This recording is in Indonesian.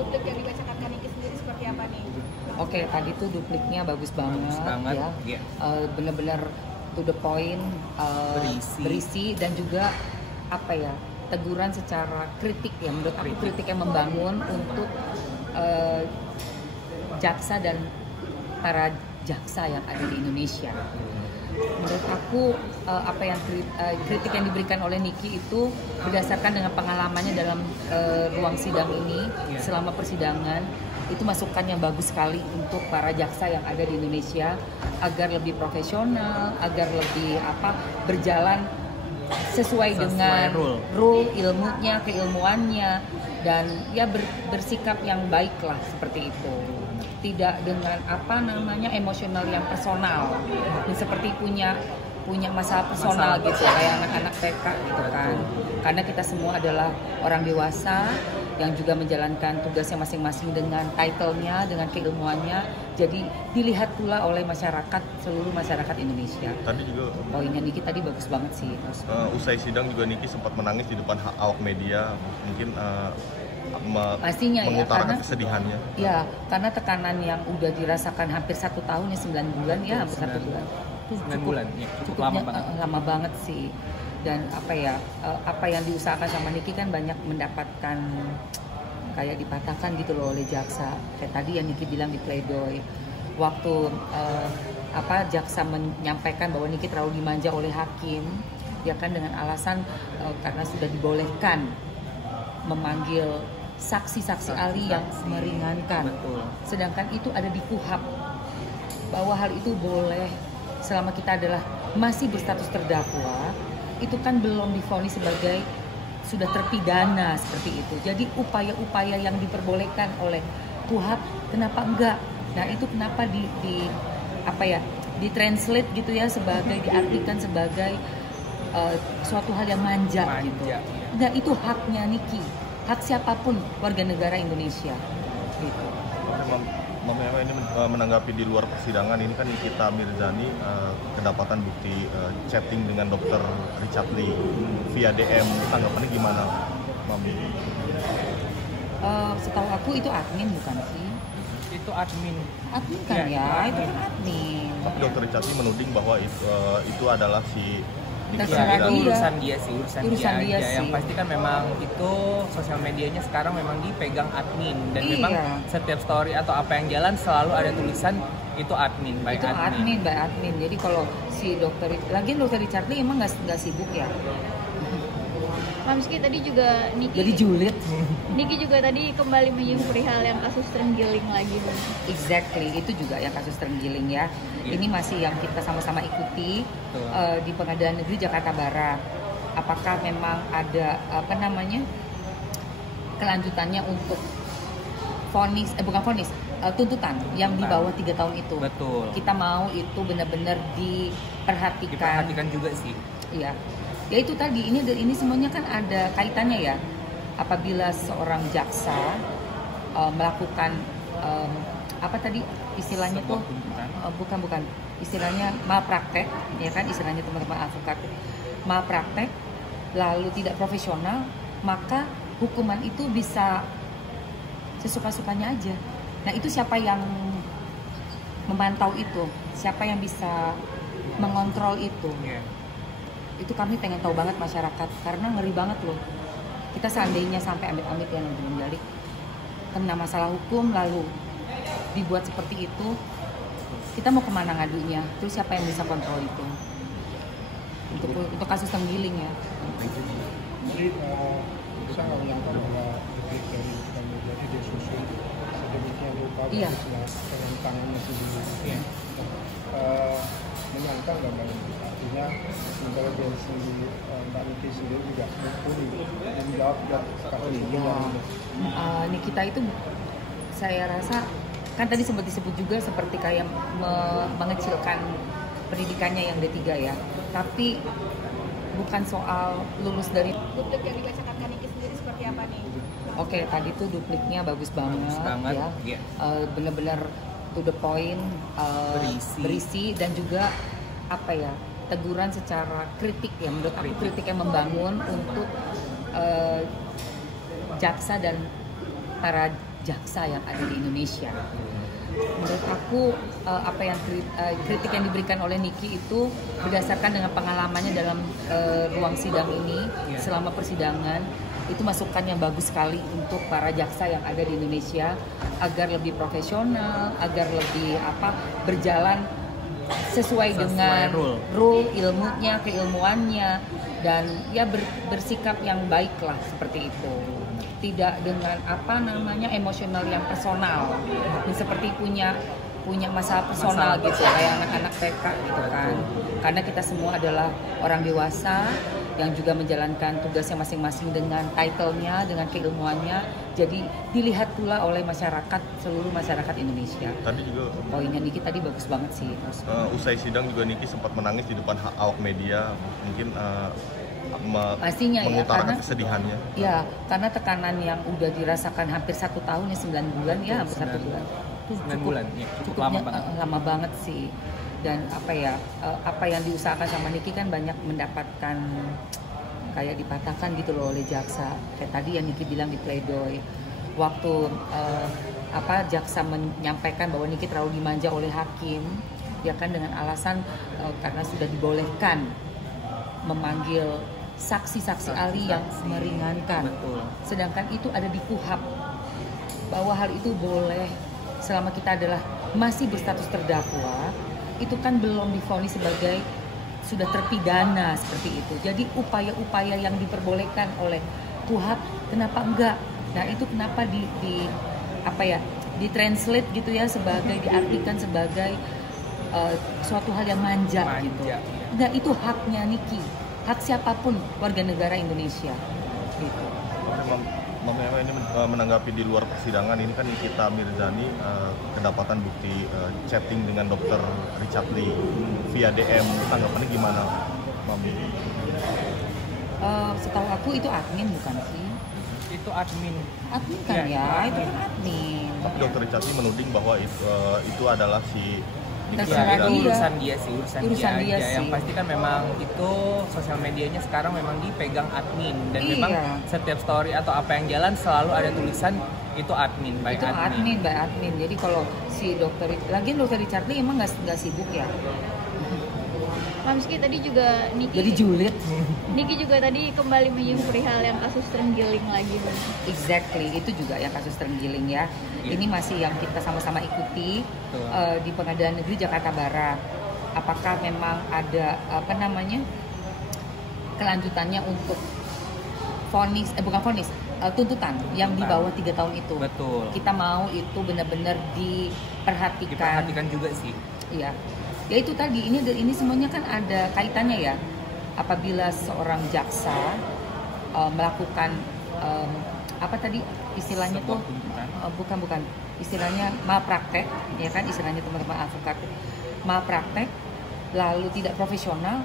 duplik yang dibacakan Kak Niki sendiri seperti apa nih? Oke, tadi tuh dupliknya bagus banget ya. Yeah. Bener-bener to the point, berisi dan juga apa ya, teguran secara kritik ya, menurut aku kritik yang membangun untuk jaksa dan para jaksa yang ada di Indonesia. Menurut aku apa yang kritik yang diberikan oleh Niki itu berdasarkan dengan pengalamannya dalam ruang sidang ini selama persidangan, itu masukan yang bagus sekali untuk para jaksa yang ada di Indonesia agar lebih profesional, agar lebih berjalan sesuai dengan rule ilmunya, keilmuannya, dan ya bersikap yang baik lah seperti itu. Tidak dengan emosional yang personal, seperti punya masalah personal gitu, kayak anak-anak TK gitu kan. Karena kita semua adalah orang dewasa yang juga menjalankan tugasnya masing-masing dengan title-nya, dengan keilmuannya. Jadi dilihat pula oleh masyarakat, seluruh masyarakat Indonesia. Tadi juga poinnya Niki tadi bagus banget sih. Usai sidang juga Niki sempat menangis di depan awak media, mungkin pastinya mengutarakan ya, kesedihannya. Ya, karena tekanan yang udah dirasakan hampir 1 tahun ya, 9 bulan ya, hampir 1 bulan. Cukup lama banget sih. Dan apa yang diusahakan sama Niki kan banyak mendapatkan kayak dipatahkan gitu loh oleh jaksa. Kayak tadi yang Niki bilang di pledoi, waktu jaksa menyampaikan bahwa Niki terlalu dimanja oleh hakim, ya kan, dengan alasan karena sudah dibolehkan memanggil saksi-saksi ahli yang meringankan. Betul. Sedangkan itu ada di KUHP bahwa hal itu boleh selama kita adalah masih berstatus terdakwa, itu kan belum divonis sebagai sudah terpidana seperti itu. Jadi upaya-upaya yang diperbolehkan oleh KUHP kenapa enggak? Nah, itu kenapa ditranslate gitu ya, sebagai diartikan sebagai suatu hal yang manja gitu. Enggak, itu haknya Niki, hak siapapun warga negara Indonesia gitu. Mama ini menanggapi di luar persidangan ini kan Nikita Mirzani kedapatan bukti chatting dengan dokter Richard Lee via DM. Tanggapannya gimana, Mami? Setahu aku itu admin bukan sih? Itu admin. Admin kan ya, itu kan admin. Tapi dokter Richard Lee menuding bahwa itu adalah si terserah itu dia. urusan dia aja. Sih. Yang pasti kan memang itu sosial medianya sekarang memang dipegang admin, dan memang setiap story atau apa yang jalan selalu ada tulisan itu admin by itu admin. By admin. Jadi kalau si dokter Richard Lee emang nggak sibuk ya. Mamski tadi juga Jadi julid. Niki juga tadi kembali menyinggung perihal yang kasus terenggiling lagi. Exactly, itu juga yang kasus terenggiling ya. Ini masih yang kita sama-sama ikuti di Pengadilan Negeri Jakarta Barat. Apakah memang ada kelanjutannya untuk tuntutan yang di bawah 3 tahun itu. Betul. Kita mau itu benar-benar diperhatikan juga sih. Iya. Ya itu tadi, ini semuanya kan ada kaitannya ya. Apabila seorang jaksa melakukan istilahnya tuh bukan istilahnya malpraktek, ya kan, istilahnya teman-teman advokat, malpraktek lalu tidak profesional, maka hukuman itu bisa sesuka-sukanya aja. Nah, itu siapa yang memantau itu? Siapa yang bisa mengontrol itu? Itu kami pengen tahu banget masyarakat, karena ngeri banget loh. Kita seandainya sampai amit-amit yang belum balik kena masalah hukum lalu dibuat seperti itu, kita mau kemana ngadunya? Terus siapa yang bisa kontrol itu? Untuk kasus terenggiling ya. Jadi bisa nggak menyangka bahwa detik dari media disusun sedemikian rupa dengan tangannya sendiri, menyangka nggak Mbak? Artinya intelijensi Mbak Niki sendiri juga mumpuni menjawab kasus ini. Nikita itu saya rasa kan tadi sempat disebut juga seperti kayak mengecilkan pendidikannya yang D3 ya, tapi bukan soal lulus dari duplik yang dibacakan Kak Niki sendiri seperti apa nih? Oke, tadi tuh dupliknya bagus banget ya. Bener-bener to the point, berisi dan juga teguran secara kritik ya, menurut aku kritik yang membangun untuk jaksa dan para jaksa yang ada di Indonesia. Menurut aku kritik yang diberikan oleh Niki itu berdasarkan dengan pengalamannya dalam ruang sidang ini selama persidangan, itu masukan yang bagus sekali untuk para jaksa yang ada di Indonesia agar lebih profesional, agar lebih berjalan sesuai dengan rule ilmunya, keilmuannya, dan ya bersikap yang baik lah seperti itu. Tidak dengan emosional yang personal, seperti punya masalah personal gitu, kayak anak-anak TK gitu kan. Karena kita semua adalah orang dewasa yang juga menjalankan tugasnya masing-masing dengan title-nya, dengan keilmuannya. Jadi dilihat pula oleh seluruh masyarakat Indonesia. Tadi juga poinnya Niki tadi bagus banget sih. Usai sidang juga Niki sempat menangis di depan awak media, mungkin pastinya mengutarakan karena kesedihannya. Ya, karena tekanan yang udah dirasakan hampir 1 tahun ya, 9 bulan ya, hampir 1 bulan. Itu cukup lama banget sih. Dan apa yang diusahakan sama Niki kan banyak mendapatkan kayak dipatahkan gitu loh oleh jaksa. Kayak tadi yang Niki bilang di pledoi, waktu jaksa menyampaikan bahwa Niki terlalu dimanja oleh hakim, ya kan, dengan alasan karena sudah dibolehkan memanggil saksi-saksi ahli yang meringankan. Betul. Sedangkan itu ada di KUHAP bahwa hal itu boleh selama kita masih berstatus terdakwa, itu kan belum divonis sebagai sudah terpidana seperti itu. Jadi upaya-upaya yang diperbolehkan oleh KUHAP kenapa enggak? Nah, itu kenapa ditranslate gitu ya, diartikan sebagai suatu hal yang manja gitu. Enggak, itu haknya Niki. Hak siapapun warga negara Indonesia gitu. Mama Ewa ini menanggapi di luar persidangan ini kan Nikita Mirzani kedapatan bukti chatting dengan Dr. Richard Lee via DM. Tanggapannya gimana, Mami? Setahu aku itu admin bukan sih? Itu admin. Admin kan ya, itu kan admin. Tapi Dr. Richard Lee menuding bahwa itu adalah si Terserah dia. Urusan dia Dia aja. Yang sih. pasti kan memang itu sosial medianya sekarang memang dipegang admin, dan Iya. memang setiap story atau apa yang jalan selalu ada tulisan itu admin, by Itu admin by admin. Jadi kalau si dokter Richard Lee emang nggak sibuk ya. Mamski tadi juga Jadi Niki julid. Niki juga tadi kembali menyinggung perihal yang kasus terenggiling lagi. Exactly, itu juga yang kasus terenggiling ya. Iya. Ini masih yang kita sama-sama ikuti di Pengadilan Negeri Jakarta Barat. Apakah memang ada kelanjutannya untuk tuntutan yang di bawah 3 tahun itu. Betul. Kita mau itu benar-benar diperhatikan juga sih. Iya. Ya itu tadi, ini semuanya kan ada kaitannya ya. Apabila seorang jaksa melakukan istilahnya Sebuah tuh tuntutan. bukan istilahnya malpraktek, ya kan, istilahnya teman-teman advokat, malpraktek lalu tidak profesional,